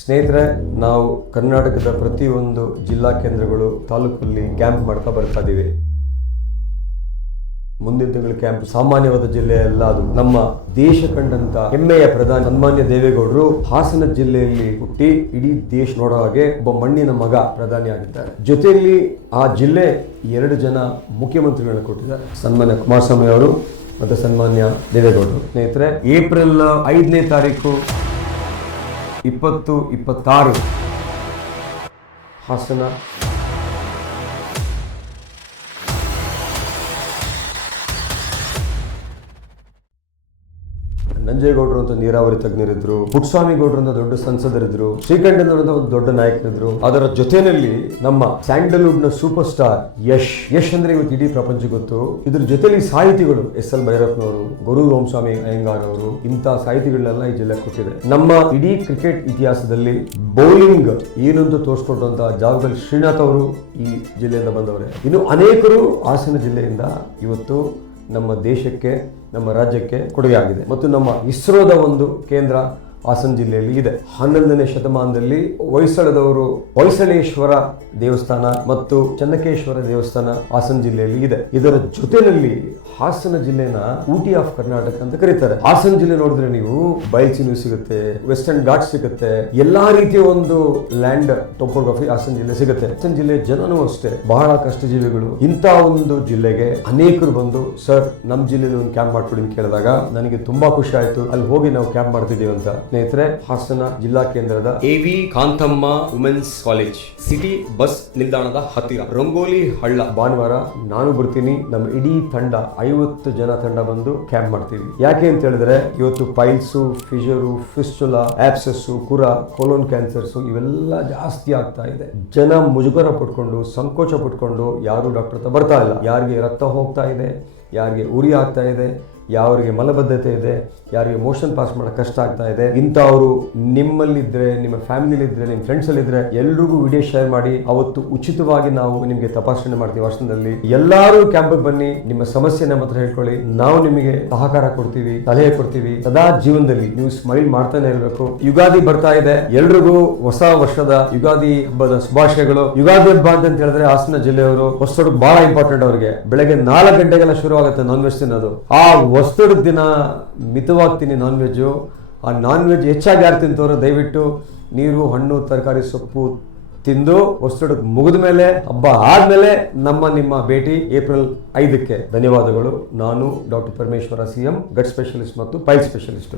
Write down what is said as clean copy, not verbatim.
ಸ್ನೇಹಿತರೆ, ನಾವು ಕರ್ನಾಟಕದ ಪ್ರತಿಯೊಂದು ಜಿಲ್ಲಾ ಕೇಂದ್ರಗಳು ತಾಲೂಕಲ್ಲಿ ಕ್ಯಾಂಪ್ ಮಾಡ್ತಾ ಬರ್ತಾ ಇದ್ದೀವಿ. ಮುಂದಿನ ತಿಂಗಳ ಕ್ಯಾಂಪ್ ಸಾಮಾನ್ಯವಾದ ಜಿಲ್ಲೆಯಲ್ಲ, ಅದು ನಮ್ಮ ದೇಶ ಕಂಡಂತ ಹೆಮ್ಮೆಯ ಪ್ರಧಾನಿ ಸನ್ಮಾನ್ಯ ದೇವೇಗೌಡರು ಹಾಸನ ಜಿಲ್ಲೆಯಲ್ಲಿ ಹುಟ್ಟಿ ಇಡೀ ದೇಶ ನೋಡೋ ಹಾಗೆ ಒಬ್ಬ ಮಣ್ಣಿನ ಮಗ ಪ್ರಧಾನಿ ಆಗಿದ್ದಾರೆ. ಜೊತೆಯಲ್ಲಿ ಆ ಜಿಲ್ಲೆ 2 ಜನ ಮುಖ್ಯಮಂತ್ರಿಗಳನ್ನ ಕೊಟ್ಟಿದ್ದಾರೆ, ಸನ್ಮಾನ್ಯ ಕುಮಾರಸ್ವಾಮಿ ಅವರು ಮತ್ತು ಸನ್ಮಾನ್ಯ ದೇವೇಗೌಡರು. ಸ್ನೇಹಿತರೆ, ಏಪ್ರಿಲ್ 5ನೇ ತಾರೀಕು 2026 ಹಾಸನ ನಂಜೇಗೌಡರು ಅಂತ ನೀರಾವರಿ ತಜ್ಞರಿದ್ರು, ಪುಟ್ಟಸ್ವಾಮಿ ಗೌಡರು ಅಂತ ದೊಡ್ಡ ಸಂಸದರಿದ್ರು, ಶ್ರೀಕಂಠೇಂದ್ರ ಅಂತ ಒಂದು ದೊಡ್ಡ ನಾಯಕರಿದ್ರು. ಅದರ ಜೊತೆಯಲ್ಲಿ ನಮ್ಮ ಸ್ಯಾಂಡಲ್ವುಡ್ ನ ಸೂಪರ್ ಸ್ಟಾರ್ ಯಶ್ ಅಂದ್ರೆ ಇವತ್ತು ಇಡೀ ಪ್ರಪಂಚ ಗೊತ್ತು. ಇದ್ರ ಜೊತೆಲಿ ಸಾಹಿತಿಗಳು SL ಭೈರಪ್ಪನವರು, ಗುರು ಓಂಸ್ವಾಮಿ ಅಯ್ಯಂಗಾರ್ ಅವರು, ಇಂಥ ಸಾಹಿತಿಗಳನ್ನೆಲ್ಲ ಈ ಜಿಲ್ಲೆ ಕೊಟ್ಟಿದೆ. ನಮ್ಮ ಇಡೀ ಕ್ರಿಕೆಟ್ ಇತಿಹಾಸದಲ್ಲಿ ಬೌಲಿಂಗ್ ಏನು ಅಂತ ತೋರಿಸ್ಕೊಟ್ಟಂತ ಜಾಗದಲ್ಲಿ ಶ್ರೀನಾಥ್ ಅವರು ಈ ಜಿಲ್ಲೆಯಿಂದ ಬಂದವರೇ. ಇನ್ನು ಅನೇಕರು ಹಾಸನ ಜಿಲ್ಲೆಯಿಂದ ಇವತ್ತು ನಮ್ಮ ದೇಶಕ್ಕೆ, ನಮ್ಮ ರಾಜ್ಯಕ್ಕೆ ಕೊಡುಗೆ ಆಗಿದೆ. ಮತ್ತು ನಮ್ಮ ಇಸ್ರೋದ ಒಂದು ಕೇಂದ್ರ ಹಾಸನ ಜಿಲ್ಲೆಯಲ್ಲಿ ಇದೆ. 11ನೇ ಶತಮಾನದಲ್ಲಿ ಹೊಯ್ಸಳದವರು ಹೊಯ್ಸಳೇಶ್ವರ ದೇವಸ್ಥಾನ ಮತ್ತು ಚೆನ್ನಕೇಶ್ವರ ದೇವಸ್ಥಾನ ಹಾಸನ ಜಿಲ್ಲೆಯಲ್ಲಿ ಇದೆ. ಇದರ ಜೊತೆಯಲ್ಲಿ ಹಾಸನ ಜಿಲ್ಲೆನ ಊಟಿ ಆಫ್ ಕರ್ನಾಟಕ ಅಂತ ಕರೀತಾರೆ. ಹಾಸನ ಜಿಲ್ಲೆ ನೋಡಿದ್ರೆ ನೀವು ಬಯಲ್ಸೀನು ಸಿಗುತ್ತೆ, ವೆಸ್ಟರ್ನ್ ಘಾಟ್ ಸಿಗುತ್ತೆ, ಎಲ್ಲಾ ರೀತಿಯ ಒಂದು ಲ್ಯಾಂಡ್ ಟೋಪೋಗ್ರಫಿ ಹಾಸನ ಜಿಲ್ಲೆ ಸಿಗುತ್ತೆ. ಹಾಸನ ಜಿಲ್ಲೆ ಜನನೂ ಅಷ್ಟೇ ಬಹಳ ಕಷ್ಟಜೀವಿಗಳು. ಇಂಥ ಒಂದು ಜಿಲ್ಲೆಗೆ ಅನೇಕರು ಬಂದು ಸರ್ ನಮ್ಮ ಜಿಲ್ಲೆಯಲ್ಲಿ ಒಂದು ಕ್ಯಾಂಪ್ ಮಾಡ್ಕೊಡಿ ಅಂತ ಕೇಳಿದಾಗ ನನಗೆ ತುಂಬಾ ಖುಷಿ ಆಯ್ತು. ಅಲ್ಲಿ ಹೋಗಿ ನಾವು ಕ್ಯಾಂಪ್ ಮಾಡ್ತಿದ್ದೀವಿ ಅಂತ. ಸ್ನೇಹಿತರೆ, ಹಾಸನ ಜಿಲ್ಲಾ ಕೇಂದ್ರದ AV Kanthamma women's college city bus ನಿಲ್ದಾಣದ ಹತ್ತಿರ ರಂಗೋಲಿ ಹಳ್ಳ. ಭಾನುವಾರ ನಾನು ಬರ್ತೀನಿ, ನಮ್ಮ ಇಡೀ ತಂಡ 50 ಜನ ತಂಡ ಬಂದು ಕ್ಯಾಂಪ್ ಮಾಡ್ತೀವಿ. ಯಾಕೆ ಅಂತ ಹೇಳಿದ್ರೆ ಇವತ್ತು ಪೈಲ್ಸು, ಫಿಷರು, ಫಿಸ್ಟುಲಾ, ಆಪ್ಸಸ್ಸು, ಕುರ, ಕೋಲೋನ್ ಕ್ಯಾನ್ಸರ್ಸು ಇವೆಲ್ಲ ಜಾಸ್ತಿ ಆಗ್ತಾ ಇದೆ. ಜನ ಮುಜುಗರ ಪಟ್ಕೊಂಡು, ಸಂಕೋಚ ಪಟ್ಕೊಂಡು ಯಾರು ಡಾಕ್ಟರ್ ಹತ್ರ ಬರ್ತಾ ಇಲ್ಲ. ಯಾರಿಗೆ ರಕ್ತ ಹೋಗ್ತಾ ಇದೆ, ಯಾರಿಗೆ ಉರಿ ಆಗ್ತಾ ಇದೆ, ಯಾರಿಗೆ ಮಲಬದ್ಧತೆ ಇದೆ, ಯಾರಿಗೆ ಮೋಷನ್ ಪಾಸ್ ಮಾಡೋ ಕಷ್ಟ ಆಗ್ತಾ ಇದೆ. ಇಂಥವರು ನಿಮ್ಮಲ್ಲಿದ್ರೆ, ನಿಮ್ಮ ಫ್ಯಾಮಿಲಿಲಿದ್ರೆ, ನಿಮ್ಮ ಫ್ರೆಂಡ್ಸಲ್ಲಿದ್ರೆ ಎಲ್ರಿಗೂ ವಿಡಿಯೋ ಶೇರ್ ಮಾಡಿ. ಅವತ್ತು ಉಚಿತವಾಗಿ ನಾವು ನಿಮಗೆ ತಪಾಸಣೆ ಮಾಡ್ತೀವಿ. ವರ್ಷದಲ್ಲಿ ಎಲ್ಲರೂ ಕ್ಯಾಂಪಿಗೆ ಬನ್ನಿ, ನಿಮ್ಮ ಸಮಸ್ಯೆ ನಮ್ಮ ಹತ್ರ ಹೇಳ್ಕೊಳ್ಳಿ, ನಾವು ನಿಮಗೆ ಸಹಕಾರ ಕೊಡ್ತೀವಿ, ಸಲಹೆ ಕೊಡ್ತೀವಿ. ಸದಾ ಜೀವನದಲ್ಲಿ ನೀವು ಸ್ಮೈಲ್ ಮಾಡ್ತಾನೆ ಇರಬೇಕು. ಯುಗಾದಿ ಬರ್ತಾ ಇದೆ, ಎಲ್ರಿಗೂ ಹೊಸ ವರ್ಷದ ಯುಗಾದಿ ಹಬ್ಬದ ಶುಭಾಶಯಗಳು. ಯುಗಾದಿ ಹಬ್ಬ ಅಂತ ಹೇಳಿದ್ರೆ ಹಾಸನ ಜಿಲ್ಲೆಯವರು ಹೊಸದೊಡಕ್ ಬಹಳ ಇಂಪಾರ್ಟೆಂಟ್. ಅವರಿಗೆ ಬೆಳಗ್ಗೆ 4 ಗಂಟೆಗೆಲ್ಲ ಶುರು ಆಗುತ್ತೆ ನಾನ್ ವೆಜ್ ತಿನ್ನೋದು. ಆ ಹೊಸದೊಡಕ್ ದಿನ ಮಿತವಾಗ್ತೀನಿ ನಾನ್ ವೆಜ್ಜು. ಆ ನಾನ್ ವೆಜ್ ಹೆಚ್ಚಾಗಿ ಯಾರು ತಿಂತವ್ರು ದಯವಿಟ್ಟು ನೀರು, ಹಣ್ಣು, ತರಕಾರಿ, ಸೊಪ್ಪು ತಿಂದು ಹೊಸದೊಡಕ್ ಮುಗಿದ ಮೇಲೆ, ಹಬ್ಬ ಆದ್ಮೇಲೆ ನಿಮ್ಮ ಭೇಟಿ ಏಪ್ರಿಲ್ 5ಕ್ಕೆ. ಧನ್ಯವಾದಗಳು. ನಾನು ಡಾಕ್ಟರ್ ಪರಮೇಶ್ವರ CM, ಗಟ್ ಸ್ಪೆಷಲಿಸ್ಟ್ ಮತ್ತು ಪೈಲ್ ಸ್ಪೆಷಲಿಸ್ಟ್.